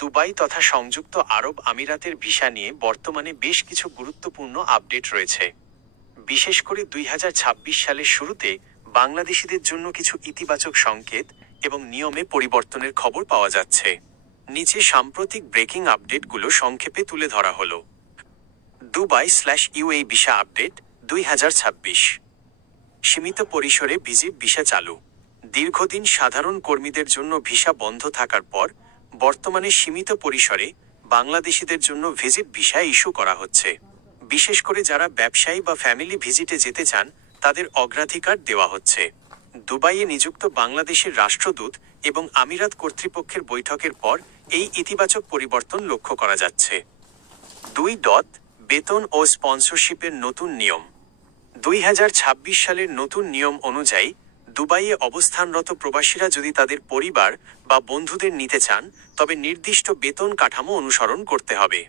Dubai তথা সংযুক্ত আরব আমিরাতের ভিসা নিয়ে বর্তমানে বেশ কিছু গুরুত্বপূর্ণ আপডেট রয়েছে। বিশেষ করে 2026 সালের শুরুতে বাংলাদেশিদের জন্য কিছু ইতিবাচক সংকেত এবং নিয়মে পরিবর্তনের খবর পাওয়া যাচ্ছে। নিচে সাম্প্রতিক ব্রেকিং আপডেটগুলো সংক্ষেপে তুলে ধরা হলো। দুবাই/ইউএই ভিসা আপডেট 2026। সীমিত পরিসরে ভিজিট ভিসা চালু। দীর্ঘদিন সাধারণ কর্মীদের জন্য ভিসা বন্ধ থাকার পর বর্তমানে সীমিত পরিসরে বাংলাদেশিদের জন্য ভিজিট ভিসা ইস্যু করা হচ্ছে। বিশেষ করে যারা ব্যবসায়ী বা ফ্যামিলি ভিজিটে যেতে চান তাদের অগ্রাধিকার দেওয়া হচ্ছে। দুবাইয়ে নিযুক্ত বাংলাদেশের রাষ্ট্রদূত এবং আমিরাত কর্তৃপক্ষের বৈঠকের পর এই ইতিবাচক পরিবর্তন লক্ষ্য করা যাচ্ছে। 2. বেতন ও স্পন্সরশিপের নতুন নিয়ম। 2026 সালের নতুন নিয়ম অনুযায়ী দুবাইয়ে অবস্থানরত প্রবাসীরা যদি তাদের পরিবার বা বন্ধুদের নিতে চান তবে নির্দিষ্ট বেতন কাঠামো অনুসরণ করতে হবে।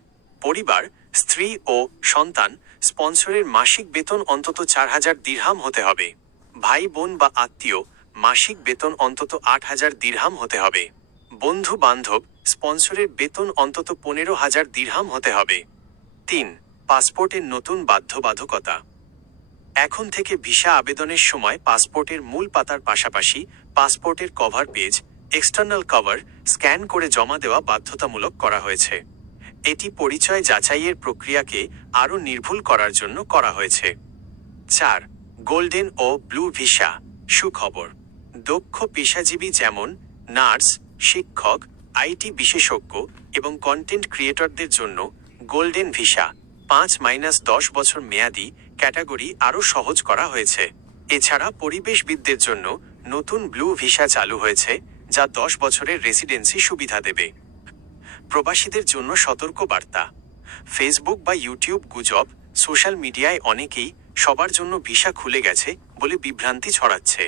পরিবার, স্ত্রী ও সন্তান স্পন্সরের মাসিক বেতন অন্তত 4,000 দিরহাম হতে হবে। ভাই বোন বা আত্মীয় মাসিক বেতন অন্তত 8,000 দিরহাম হতে হবে। বন্ধু বান্ধব স্পন্সরের বেতন অন্তত 15,000 দিরহাম হতে হবে। 3. পাসপোর্টের নতুন বাধ্যবাধকতা। এখন থেকে ভিসা আবেদনের সময় পাসপোর্টের মূল পাতার পাশাপাশি পাসপোর্টের cover page, external cover scan করে জমা দেওয়া বাধ্যতামূলক করা হয়েছে। এটি পরিচয় যাচাইয়ের প্রক্রিয়াকে আরও নির্ভুল করার জন্য করা হয়েছে। 4. গোল্ডেন ও ব্লু ভিসা সুখবর। দক্ষ পেশাজীবী যেমন নার্স, শিক্ষক, আইটি বিশেষজ্ঞ এবং কন্টেন্ট ক্রিয়েটরদের জন্য গোল্ডেন ভিসা 5-10 বছর মেয়াদি ক্যাটাগরি আরও সহজ করা হয়েছে। এছাড়া পরিবেশবিদদের জন্য নতুন ব্লু ভিসা চালু হয়েছে যা 10 বছরের রেসিডেন্সি সুবিধা দেবে। প্রবাসীদের জন্য সতর্ক বার্তা। ফেসবুক বা ইউটিউব গুজব, সোশ্যাল মিডিয়ায় অনেকেই সবার জন্য ভিসা খুলে গেছে বলে বিভ্রান্তি ছড়াচ্ছে।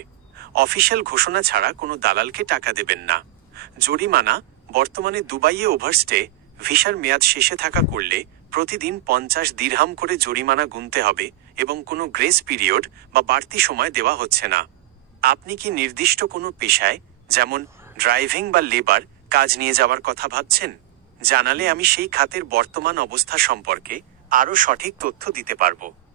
অফিসিয়াল ঘোষণা ছাড়া কোনো দালালকে টাকা দেবেন না। জরিমানা। বর্তমানে দুবাইয়ে ওভারস্টে ভিসার মেয়াদ শেষে থাকা করলে প্রতিদিন 50 দিরহাম করে জরিমানা গুনতে হবে এবং কোনো গ্রেস পিরিয়ড বা বাড়তি সময় দেওয়া হচ্ছে না। আপনি কি নির্দিষ্ট কোনো পেশায় যেমন ড্রাইভিং বা লেবার কাজ নিয়ে যাওয়ার কথা ভাবছেন? জানালে আমি সেই খাতের বর্তমান অবস্থা সম্পর্কে আরও সঠিক তথ্য দিতে পারবো।